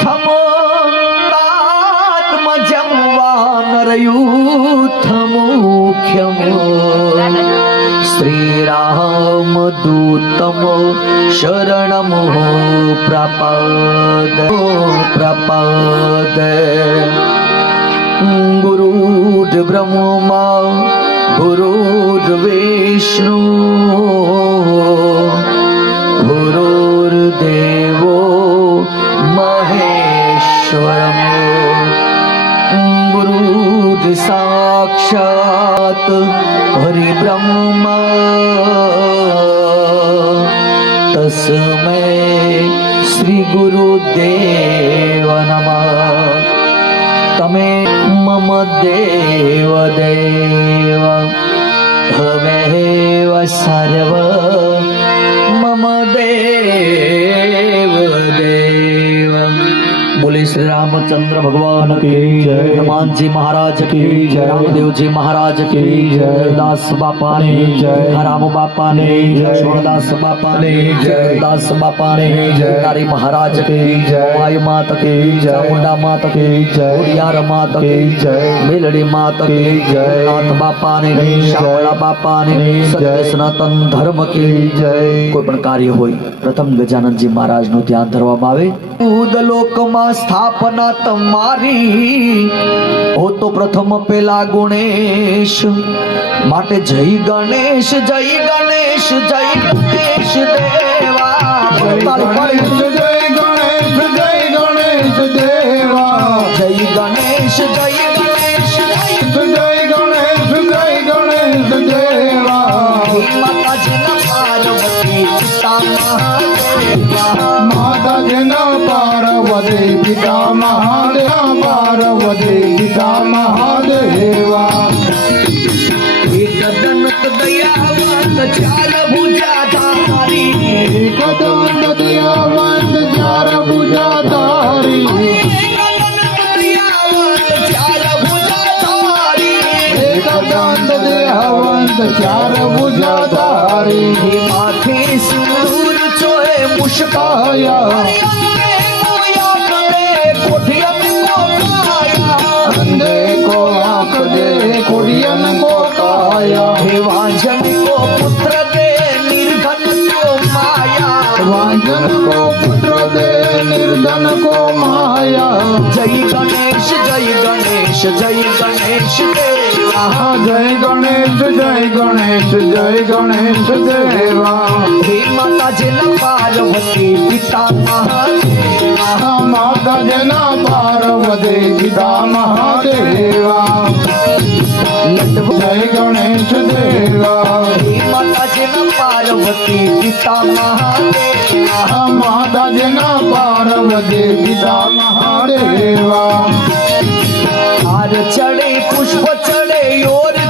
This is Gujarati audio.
થમો તાતમાં જમવા નરયું થમો ખ્યમો શ્રીરામ દૂતમ શરણમ પ્રપદ પ્રપદ ગુરુદ બ્રહ્મા ગુરુદ વિષ્ણુ ગુરુર્દેવ परमेश्वरम् गुरुज साक्षात् हरिब्रह्म तस्मै श्रीगुरुदेव नमः। तमे मम देवदेव। हमेव सर्व શ્રી રામચંદ્ર ભગવાન કી જય હનુમાનજી મહારાજ કી જય રામદેવજી મહારાજ કી જય દાસ બાપાની જય રામ બાપાની જય સોરદાસ બાપાની જય દાસ બાપાની જય તારી મહારાજ કી જય માય માત કી જય મુંડા માત કી જય ઉડિયાર માત કી જય મેલડી માત કી જય નાથ બાપાની શામળા બાપાની જય સનાતન ધર્મ કી જય કોઈ પણ કાર્ય હોય પ્રથમ ગજાનંદજી મહારાજનું ધ્યાન ધરવામાં આવે ઉદલોકમાં સ્થાપના તમારી. હો તો પ્રથમ પેલા ગુણેશ. માટે જય ગણેશ જય ગણેશ જય ગણેશ દેવા. જય ગણેશ જય ગણેશ દેવા. જય ગણેશ જય ગણેશ જય જય ગણેશ જય ગણેશ દેવા. માતાજીના પાર્વતી પિતા મહાદેવા. માતાજીના પિતા મહાદેવ પાર્વતી પિતા મહાદેવા એકદનત દયાવંત ચાર ભુજા દયાવંત ચાર તારી એકદંત દયાવંત ચાર ભુજા તારી મુશ્કાયા ગણેશ જય ગણેશ દેવા. જય ગણેશ જય ગણેશ જય ગણેશ દેવા. હે માતાજીના પાર્વતી પિતા મહાદેવા. માતા જના પાર્વતી પિતા મહાદેવા. જય ગણેશ દેવા. માતાજીના પાર્વતી પિતા મહાદેવા. માતા જના પાર્વતી પિતા મહાદેવા. ચડે પુષ્પ ચડે યોર